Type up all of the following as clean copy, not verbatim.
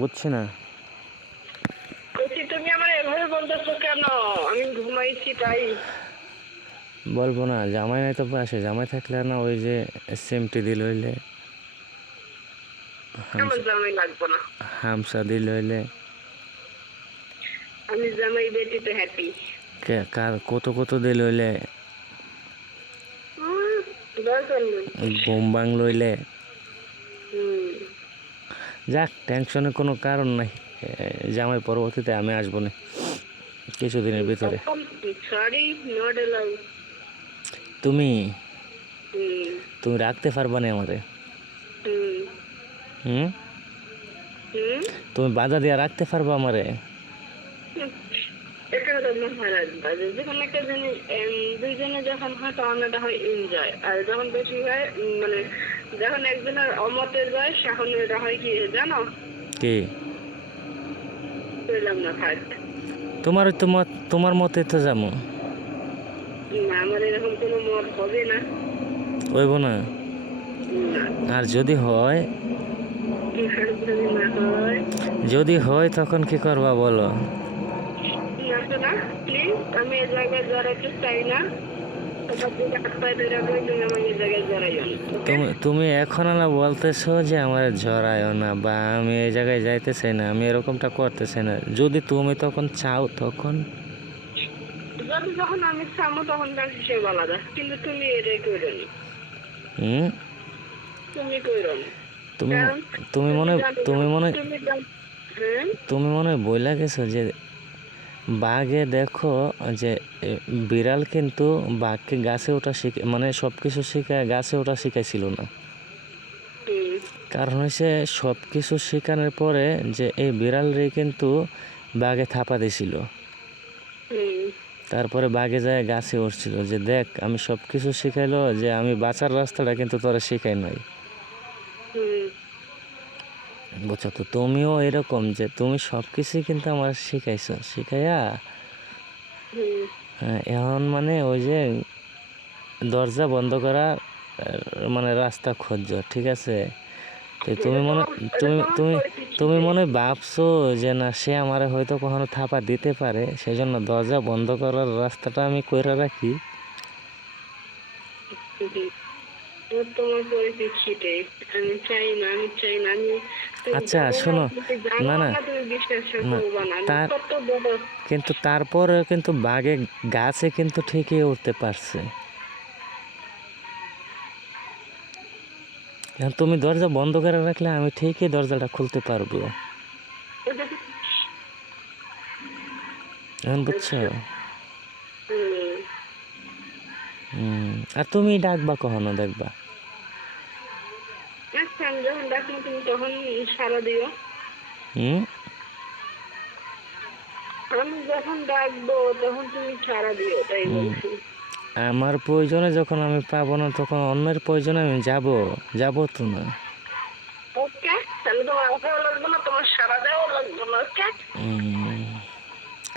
বুঝছি না। বলছি তুমি আমার এভাবে বলতেছো কেন? আমি ঘুমাইছি তাই। বলবো না, জামাই নাই তো পাশে, জামাই থাকলে না ওই যে সিমটি দিল হইলে, আমার হামসা জামাই লাগবো না। হামসা দিল হইলে, আমি জামাই বেটিতে হ্যাপি। কার কত কত দিল হইলে, দরকার নেই। ঘুম ভাঙ লইলে। হুম। যাক, টেনশনের কোনো কারণ নাই। জামাই পরবর্তীতে আমি আসবো না কিছুদিনের ভিতরে। Sorry, not allow. তুমি হুম। তুমি রাখতে পারবা না আমারে? হুম। হুম? হুম। তুমি বাধা দিয়া রাখতে পারবা আমারে? এখানে তো মহারাজ বাজে যখন একটা জিনিস দুইজনে যখন হয় তখন এটা হয় এনজয়, আর যখন বেশি হয় মানে যখন একজনের অমতে যায় তখন এটা হয় কি জানো? কি? বললাম না থাক। তোমার তো মত, তোমার মতে তো যাবো। না, আমার এরকম কোনো মত হবে না। হইব না? না। আর যদি হয়? যদি না হয়? যদি হয় তখন কি করবা বলো? না তো না, প্লিজ, আমি এই জায়গায় জড়াইতে চাই না। তোমার দিকে হাত পায়ে ধরে বলি, তুমি আমার এই জায়গায় জড়াইও না, ওকে? তুমি তুমি এখন না বলতেছো যে আমার জড়ায়ও না, বা আমি এই জায়গায় যাইতে চাই না, আমি এরকমটা করতে চাই না। যদি তুমি তখন চাও তখন? যদি যখন আমি চামো তখন তার হিসেবে বলা যায়, কিন্তু তুমি এটাই করো নি। হুম? তুমি করো নি। তুমি কারণ তুমি তুমি মনে জানো না, তুমি মনে তুমি হ্যাঁ। তুমি মনে হয় বইলা গেছো যে বাঘে দেখো যে বিড়াল কিন্তু বাঘকে গাছে ওঠা শিখে, মানে সব কিছু শিখায়, গাছে ওঠা শিখাইছিল না। হুম। কারণ হচ্ছে সব কিছু শেখানোর পরে যে এই বিড়ালরে কিন্তু বাঘে থাপা দিছিল। হুম। তারপরে বাঘে যায় গাছে উঠছিল যে দেখ আমি সব কিছু শিখাইলো, যে আমি বাঁচার রাস্তাটা কিন্তু তোরা শিখাই নাই। হুম। বুঝছো তো? তুমিও এরকম যে তুমি সব কিছুই কিন্তু আমার শিখাইছো, শিখাইয়া হুম। হ্যাঁ, এখন মানে ওই যে দরজা বন্ধ করা মানে রাস্তা খুঁজছো, ঠিক আছে? তো এটা তুমি মনে তোমার এটা তুমি তোমার তুমি তুমি পরিপ্রেক্ষিতে। মনে হয় ভাবছো যে না, সে আমারে হয়তো কখনো থাপা দিতে পারে, সেজন্য দরজা বন্ধ করার রাস্তাটা আমি কইরা রাখি। তোমার পরিপ্রেক্ষিতে। আমি চাই না, আমি চাই না, আমি তুমি আচ্ছা জানো না, শোনো, তুমি জানো না না না, তুমি বিশ্বাস না, করবো না, আমি তার কত বড়। কিন্তু তারপরে কিন্তু বাঘে গাছে কিন্তু ঠিকই উঠতে পারছে। এখন তুমি দরজা বন্ধ করে রাখলে আমি ঠিকই দরজাটা খুলতে পারবো। এখন বুঝছো? আচ্ছা। হুম। আর তুমি ডাকবা কখনো, দেখবা। আচ্ছা, আমি যখন ডাকবো তুমি তখন সাড়া দিও। হুম? আমি যখন ডাকবো তখন তুমি সাড়া দিও, তাই হুম। বলছি। আমার প্রয়োজনে যখন আমি পাবো না, তখন অন্যের প্রয়োজনে আমি যাবো তো না। ওকে, তাহলে তোমার আসাও লাগবে না, তোমার সাড়া দেওয়াও লাগবে না, ওকে?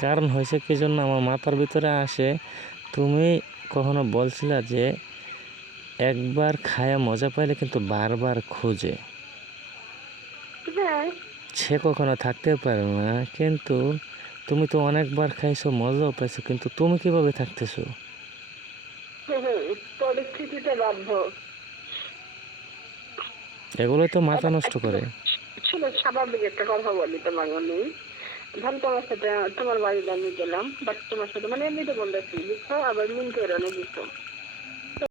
কারণ হয়েছে কি জন্য আমার মাথার ভিতরে আসে, তুমি কখনো বলছিলা যে একবার খায়া মজা পাইলে কিন্তু বারবার খোঁজে। হ্যাঁ। সে কখনো থাকতে পারে না, কিন্তু তুমি তো অনেকবার খাইছো, মজাও পাইছো, কিন্তু তুমি কিভাবে থাকতেছো? পরিস্থিতিতে বাধ্য। এগুলোই তো মাথা নষ্ট করে। শুনে স্বাভাবিক একটা কথা বলি তোমার মনে। ধর তোমার সাথে তোমার বাড়িতে আমি গেলাম, বাট তোমার সাথে মানে এমনিতে বলতেছি, বুঝছো? আবার মিন করে না, বুঝছো?